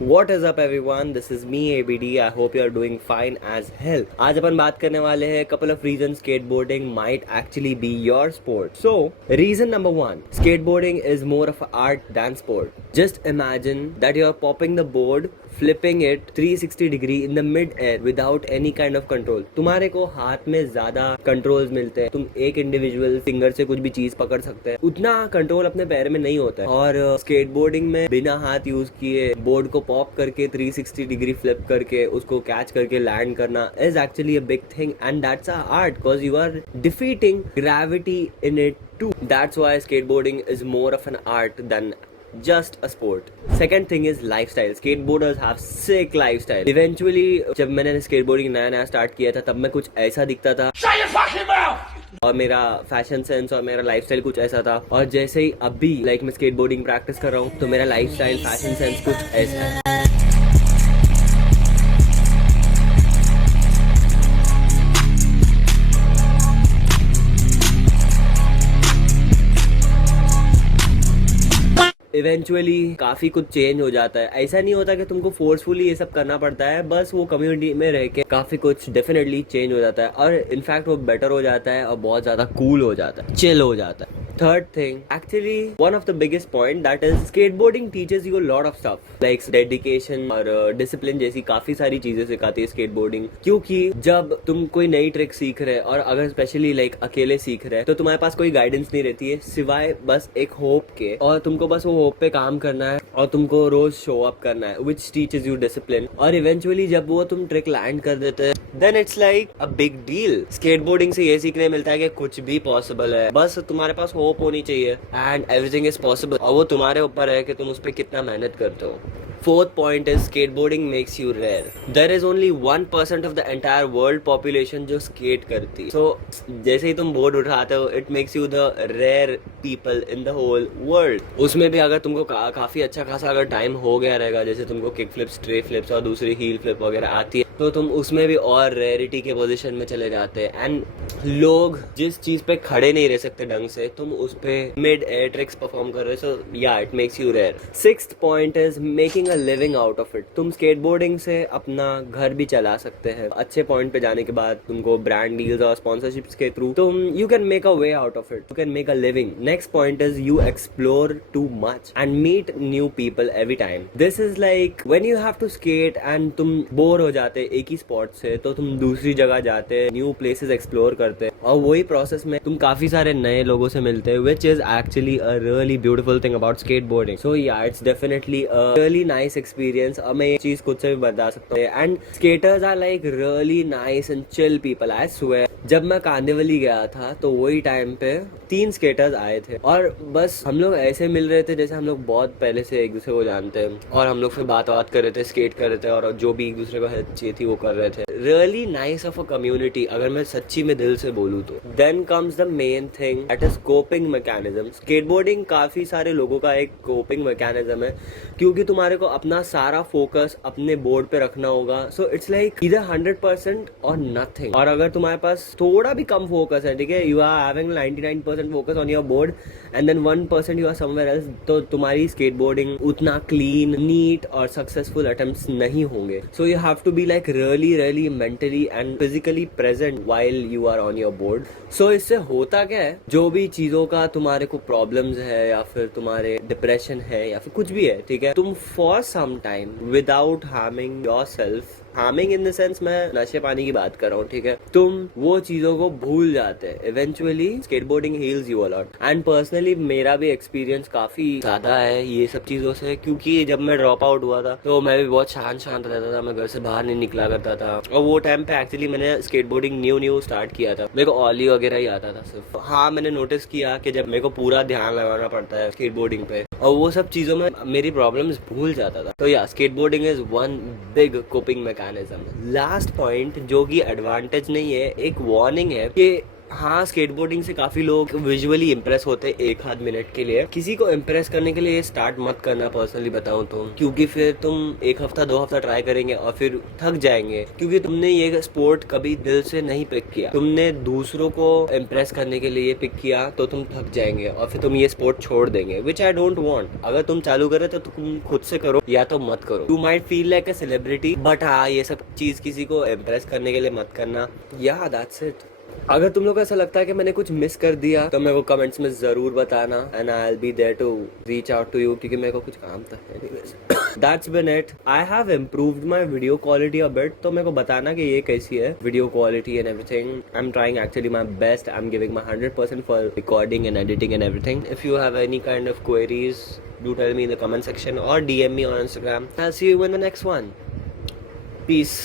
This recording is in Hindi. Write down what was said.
What is up everyone? This is me ABD. I hope you are doing fine as hell. आज अपन बात करने वाले हैं couple of reasons skateboarding might actually be your sport. So, reason number one, skateboarding is more of an art than sport. Just imagine that you are popping the board, flipping it 360 degree in the mid air without any kind of control. तुम्हारे को हाथ में ज्यादा कंट्रोल्स मिलते हैं. तुम एक इंडिविजुअल फिंगर से कुछ भी चीज पकड़ सकते हैं. उतना कंट्रोल अपने पैर में नहीं होता है. और स्केटबोर्डिंग में बिना हाथ यूज किए बोर्ड को पॉप करके 360 डिग्री फ्लिप करके उसको कैच करके लैंड करना is actually a big thing and that's a art because you are defeating gravity in it too. That's why skateboarding is more of an art than just a sport. Second thing is lifestyle. Skateboarders have sick lifestyle. Eventually जब मैंने skateboarding नया स्टार्ट किया था तब मैं कुछ ऐसा दिखता था. Shut your fucking mouth! और मेरा फैशन सेंस और मेरा लाइफस्टाइल कुछ ऐसा था. और जैसे ही अभी मैं स्केटबोर्डिंग प्रैक्टिस कर रहा हूँ तो मेरा लाइफस्टाइल फैशन सेंस कुछ ऐसा है. इवेंचुअली काफी कुछ चेंज हो जाता है. ऐसा नहीं होता कि तुमको फोर्सफुली ये सब करना पड़ता है. बस वो कम्युनिटी में रह के काफी कुछ डेफिनेटली चेंज हो जाता है और इनफैक्ट वो बेटर हो जाता है और बहुत ज्यादा कूल हो जाता है, चिल हो जाता है. Third thing, actually one of the biggest point that is skateboarding teaches you a lot of stuff like dedication और discipline जैसी काफी सारी चीजें सिखाती है skateboarding. क्योंकि जब तुम कोई नई ट्रिक सीख रहे और अगर स्पेशली अकेले सीख रहे तो तुम्हारे पास कोई गाइडेंस नहीं रहती है सिवाय बस एक होप के, और तुमको बस वो होप पे काम करना है और तुमको रोज शो अप करना है which teaches you discipline. और इवेंचुअली जब वो तुम ट्रिक लैंड कर देते हैं then it's like a big deal. skateboarding से ये सीखने मिलता है कि कुछ भी पॉसिबल है, बस तुम्हारे पास होप होनी चाहिए एंड एवरीथिंग इज पॉसिबल. और वो तुम्हारे ऊपर है कि तुम उस पर कितना मेहनत करते हो. Fourth point is skateboarding makes you rare. There is only 1% of the entire world population जो skate करती. So जैसे ही तुम बोर्ड उठाते हो it makes you the rare people in the whole world. उसमें भी अगर तुमको काफी अच्छा खासा अगर टाइम हो गया रहेगा, जैसे तुमको किक फ्लिप्स, स्ट्रे फ्लिप्स और दूसरी हील फ्लिप वगैरह आती है तो तुम उसमें भी और रेयरिटी के पोजीशन में चले जाते हैं. एंड लोग जिस चीज पे खड़े नहीं रह सकते ढंग से तुम उस पे मिड एयर ट्रिक्स परफॉर्म कर रहे हो. सो या it makes you rare. Sixth point is making a living out of it. तुम स्केटबोर्डिंग से अपना घर भी चला सकते हैं. अच्छे पॉइंट पे जाने के बाद तुमको ब्रांड डील्स और स्पॉन्सरशिप्स के थ्रू तुम you can make a way out of it. You can make a living. Next point is you explore too much and meet new people every time. This is like when you have to skate and तुम बोर हो जाते एक ही स्पॉट से तो तुम दूसरी जगह जाते, न्यू प्लेसेस एक्सप्लोर करते और वही प्रोसेस में तुम काफी सारे नए लोगों से मिलते हैं which is actually a really beautiful thing about skateboarding. So yeah, it's definitely a really nice experience. और मैं ये चीज खुद से भी बता सकता हूँ. And skaters are like really nice and chill people. I swear. जब मैं कांदिवली गया था तो वही टाइम पे 3 स्केटर्स आए थे और बस हम लोग ऐसे मिल रहे थे जैसे हम लोग बहुत पहले से एक दूसरे को जानते हैं और हम लोग फिर बात कर रहे थे, स्केट कर रहे थे और जो भी एक दूसरे को हेल्प चाहिए थी वो कर रहे थे. Really nice of a community अगर मैं सच्ची में दिल से बोलूँ तो. Then comes the main thing that is coping mechanism. Skateboarding काफी सारे लोगों का एक कोपिंग मैकेनिज्म है क्योंकि तुम्हारे को अपना सारा फोकस अपने बोर्ड पे रखना होगा. सो इट्स लाइक इधर 100% और नथिंग. और अगर तुम्हारे पास थोड़ा भी कम फोकस है, ठीक है, you are having 99% focus on your board and then 1% you are somewhere else, तो तुम्हारी स्केटबोर्डिंग उतना क्लीन, नीट और सक्सेसफुल अटेम्प्ट्स नहीं होंगे. So you have to be like really mentally and physically present while you are on your board. So इससे होता क्या है, जो भी चीजों का तुम्हारे को प्रॉब्लम्स है या फिर तुम्हारे डिप्रेशन है या फिर कुछ भी है, ठीक है, तुम for some time without harming yourself, harming in the sense मैं नशे पानी की बात कर रहा हूँ, ठीक है, तुम वो चीजों को भूल जाते हैं. Eventually skateboarding heels you a lot. And personally मेरा भी एक्सपीरियंस काफी ज्यादा है ये सब चीजों से क्योंकि जब मैं ड्रॉप आउट हुआ था तो मैं भी बहुत शांत रहता था. मैं घर से बाहर नहीं निकला करता था और वो टाइम पे एक्चुअली मैंने स्केटबोर्डिंग न्यू स्टार्ट किया था. मेरे को ऑली वगैरह ही आता था सिर्फ. हाँ, मैंने नोटिस किया कि जब मेरे को पूरा ध्यान लगाना पड़ता है स्केटबोर्डिंग पे और वो सब चीजों में मेरी प्रॉब्लम्स भूल जाता था. तो या skateboarding is one big coping mechanism. Last point जो कि एडवांटेज नहीं है, एक वार्निंग है कि हाँ, स्केटबोर्डिंग से काफी लोग विजुअली इम्प्रेस होते हैं एक आध मिनट के लिए। किसी को इम्प्रेस करने के लिए स्टार्ट मत करना, पर्सनली बताऊं तो, क्योंकि फिर तुम एक हफ्ता 2 हफ्ता ट्राई करेंगे और फिर थक जाएंगे, क्योंकि तुमने ये स्पोर्ट कभी दिल से नहीं पिक किया, तुमने दूसरों को इम्प्रेस करने के लिए पिक किया, तो तुम थक जाएंगे और फिर तुम ये स्पोर्ट छोड़ देंगे, विच आई डोंट वांट। अगर तुम चालू करे तो तुम खुद से करो या तो मत करो। You might feel like a celebrity, but हाँ, ये सब चीज किसी को इम्प्रेस करने के लिए मत करना। या दैट्स इट। अगर तुम लोग को ऐसा लगता है कि मैंने कुछ मिस कर दिया तो मेरे को कमेंट्स में जरूर बताना, and I will be there to reach out to you, क्योंकि मेरे को कुछ काम था। Anyways, that's been it. I have improved my video quality a bit, तो मेरे को बताना कि ये कैसी है video quality and everything. I am trying actually my best, I am giving my 100% for recording and editing and everything. If you have any kind of queries, do tell me in the comment section or DM me on Instagram. I'll see you in the next one. Peace.